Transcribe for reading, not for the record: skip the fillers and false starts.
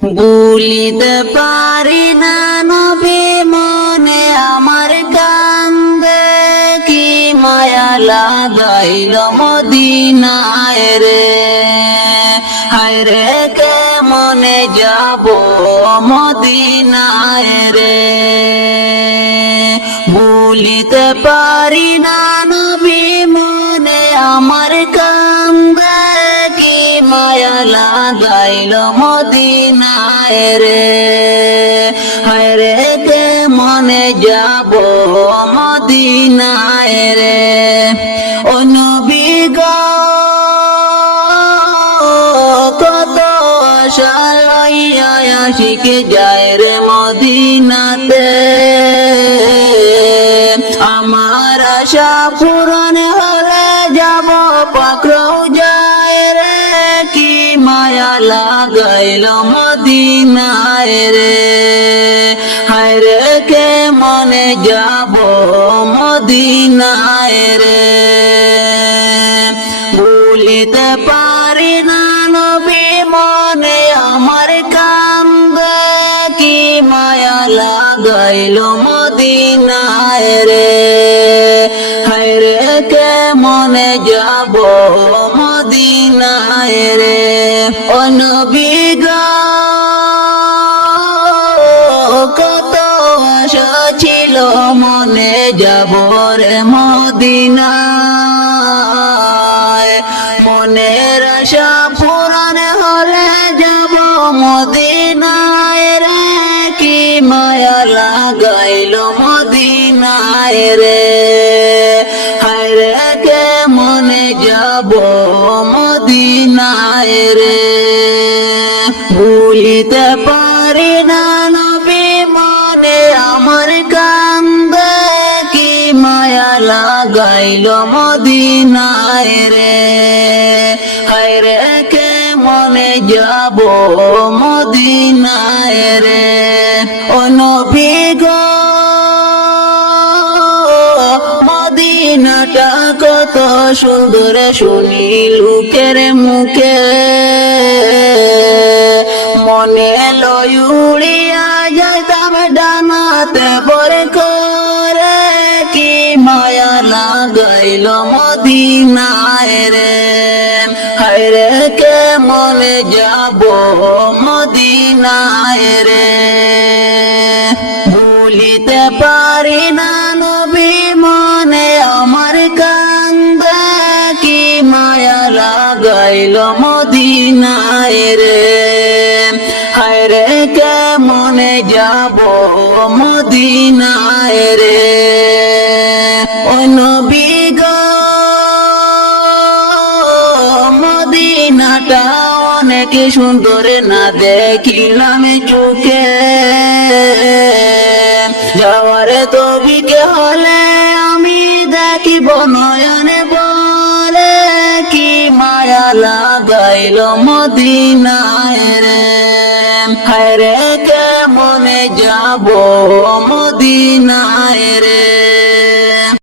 ভুলিতে পারি না নবী মনে আমার কান্দে, কি মায়া লাগাইল মদিনায় রে। হায় রে কে মনে যাব মদিনায় রে। ভুলিতে পারি না নবী মনে আমার কান্দে, কি মায়া লাগাইল মদিনায় রে। হায় রে কে মনে যাব মদিনায় রে। ও নবী গো কত আশা লইয়া আশিক যায় রে মদিনাতে। আমার আশা পূরণ হলে যাব পাক রওজায় রে। কি মায়া লাগাইল মদিনায় রে। হায় রে কে মনে যাব মদিনায় রে। ভুলিতে পারি না নবী মনে আমার কান্দে, কি মায়া লাগাইল মদিনায় রে। হায় রে কে মনে যাব মদিনায় রে। ও নবী গো কত আশা ছিল মনে যাব রে মদিনায়। মনের আশা পূরণ হলে যাব মদিনায় রে। কি মায়া লাগাইল মদিনায় রে। হায় রে কে মনে যাব মদিনায় রে। ভুলিতে পারি না নবী মনে আমার কান্দে, কি মায়া লাগাইল মদিনায় রে। হায় রে কে মনে যাব মদিনায় রে। ও নবী গো মদিনাটা কত সুন্দর শুনি লোকের মুখে। মনে লই উড়িয়া যাইতাম ডানাতে ভর করে, কি মায়া লাগাইল মদিনায় রে। হায় রে কে মনে যাব মদিনায় রে। ভুলিতে পারি না নবী মনে আমার কান্দে, কি মায়া লাগাইল মদিনায় রে। হায় রে কে মনে যাব মদিনায় রে। ও নবী গো মদিনাটা অনেক সুন্দর না দেখিলাম চোখে। যাওয়ার তবিকে হলে আমি দেখিব নয়নে বলে, কি মায়া লাগাইল মদিনায় রে। হায় রে কে মনে যাব মদিনায় রে।